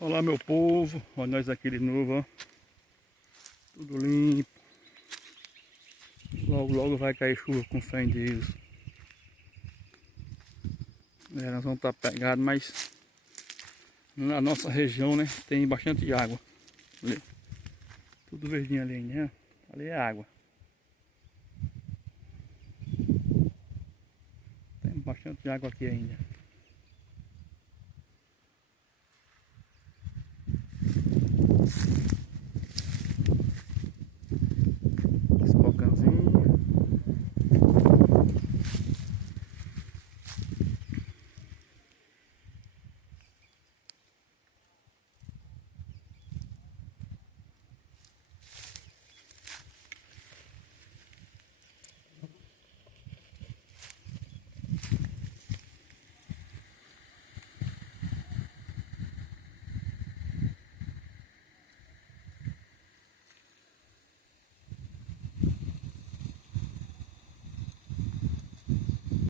Olá, meu povo, olha nós aqui de novo, ó. Tudo limpo. Logo logo vai cair chuva, com fé em Deus. Nós vamos estar pegados, mas na nossa região, né, tem bastante água. Ali. Tudo verdinho ali, né? Ali é água. Tem bastante água aqui ainda.